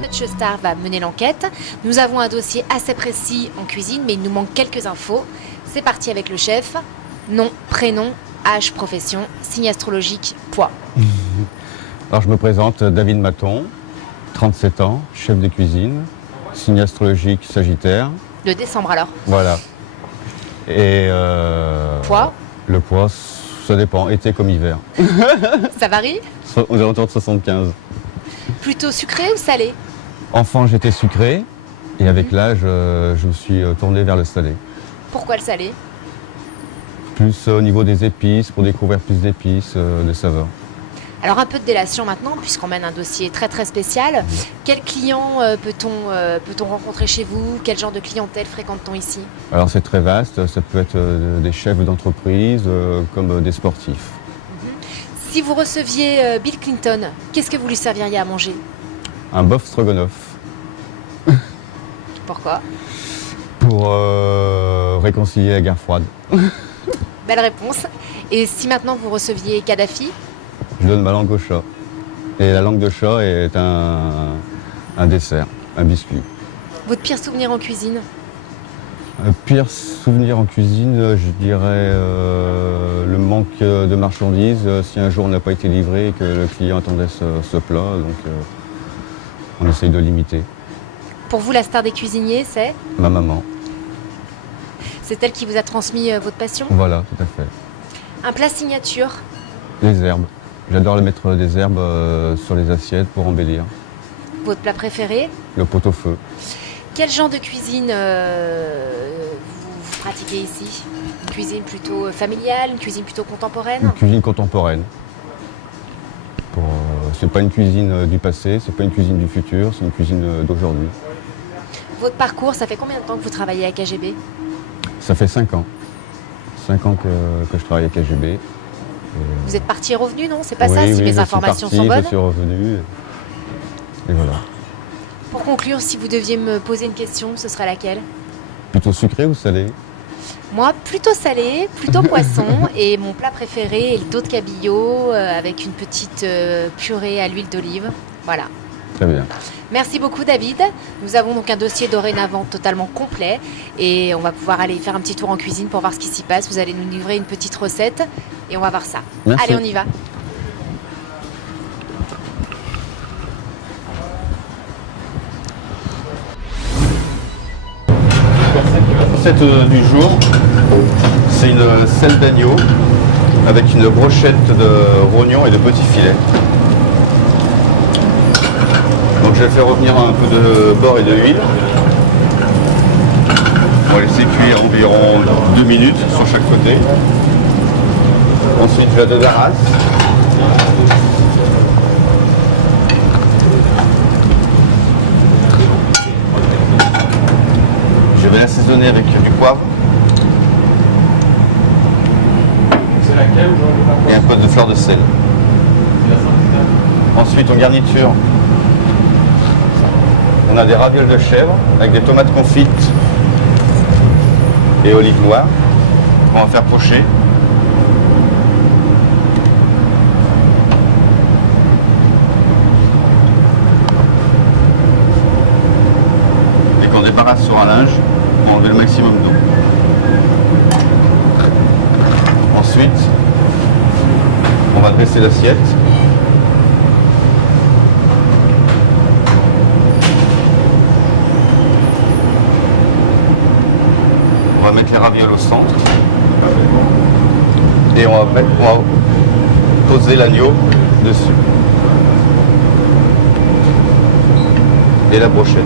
Notre star va mener l'enquête. Nous avons un dossier assez précis en cuisine, mais il nous manque quelques infos. C'est parti avec le chef. Nom, prénom, âge, profession, signe astrologique, poids. Alors je me présente, David Maton, 37 ans, chef de cuisine, signe astrologique Sagittaire. Le décembre alors. Voilà. Et Poids, le poids, ça dépend, été comme hiver. ça varie. Aux alentours de 75. Plutôt sucré ou salé? Enfant, j'étais sucré. Et avec l'âge, je me suis tourné vers le salé. Pourquoi le salé? Plus au niveau des épices, pour découvrir plus d'épices, de saveurs. Alors un peu de délation maintenant, puisqu'on mène un dossier très très spécial. Quels clients peut-on rencontrer chez vous? Quel genre de clientèle fréquente-t-on ici? Alors c'est très vaste, ça peut être des chefs d'entreprise comme des sportifs. Si vous receviez Bill Clinton, qu'est-ce que vous lui serviriez à manger? Un bœuf stroganoff Pourquoi? pour réconcilier la guerre froide. Belle réponse. Et si maintenant vous receviez Kadhafi? Je donne ma langue au chat. Et la langue de chat est un dessert, un biscuit. Votre pire souvenir en cuisine? Un pire souvenir en cuisine, je dirais le manque de marchandises. Si un jour on n'a pas été livré et que le client attendait ce plat, donc on essaye de limiter. Pour vous, la star des cuisiniers, c'est? Ma maman. C'est elle qui vous a transmis votre passion? Voilà, tout à fait. Un plat signature? Les herbes. J'adore mettre des herbes sur les assiettes pour embellir. Votre plat préféré? Le pot-au-feu. Quel genre de cuisine vous pratiquez ici? Une cuisine plutôt familiale, une cuisine plutôt contemporaine? Une cuisine contemporaine. C'est pas une cuisine du passé, c'est pas une cuisine du futur, c'est une cuisine d'aujourd'hui. Votre parcours, ça fait combien de temps que vous travaillez à KGB? Ça fait 5 ans. 5 ans que je travaille à KGB. Vous êtes parti et revenu, non? C'est pas Oui, ça, si oui, mes informations sont bonnes? Je suis revenu. Et voilà. Pour conclure, si vous deviez me poser une question, ce serait laquelle? Plutôt sucré ou salé? Moi, plutôt salé, plutôt poisson. Et mon plat préféré est le dos de cabillaud avec une petite purée à l'huile d'olive. Voilà. Très bien. Merci beaucoup David. Nous avons donc un dossier dorénavant totalement complet et on va pouvoir aller faire un petit tour en cuisine pour voir ce qui s'y passe. Vous allez nous livrer une petite recette et on va voir ça. Merci. Allez, on y va. La recette du jour, c'est une selle d'agneau avec une brochette de rognons et de petits filets. Donc je vais faire revenir un peu de beurre et de huile. On va laisser cuire environ 2 minutes sur chaque côté. Ensuite je la débarrasse. Je vais l'assaisonner avec du poivre. Et un peu de fleur de sel. Ensuite en garniture, on a des ravioles de chèvre avec des tomates confites et olives noires qu'on va faire pocher. Et qu'on débarrasse sur un linge pour enlever le maximum d'eau. Ensuite, on va dresser l'assiette. On va mettre les ravioles au centre et on va poser l'agneau dessus et la brochette.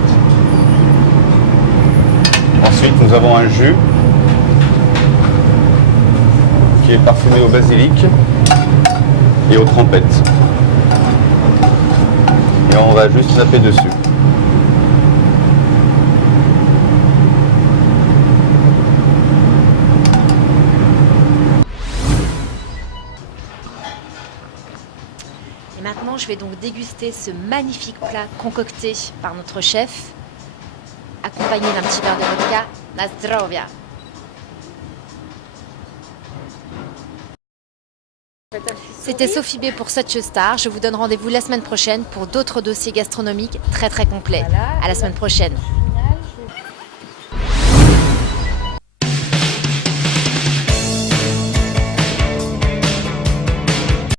Ensuite nous avons un jus qui est parfumé au basilic et aux trempettes et on va juste taper dessus. Et maintenant, je vais donc déguster ce magnifique plat concocté par notre chef, accompagné d'un petit verre de vodka. Na zdrowie. C'est C'était Sophie B pour Such a Star. Je vous donne rendez-vous la semaine prochaine pour d'autres dossiers gastronomiques très très complets. À la semaine prochaine.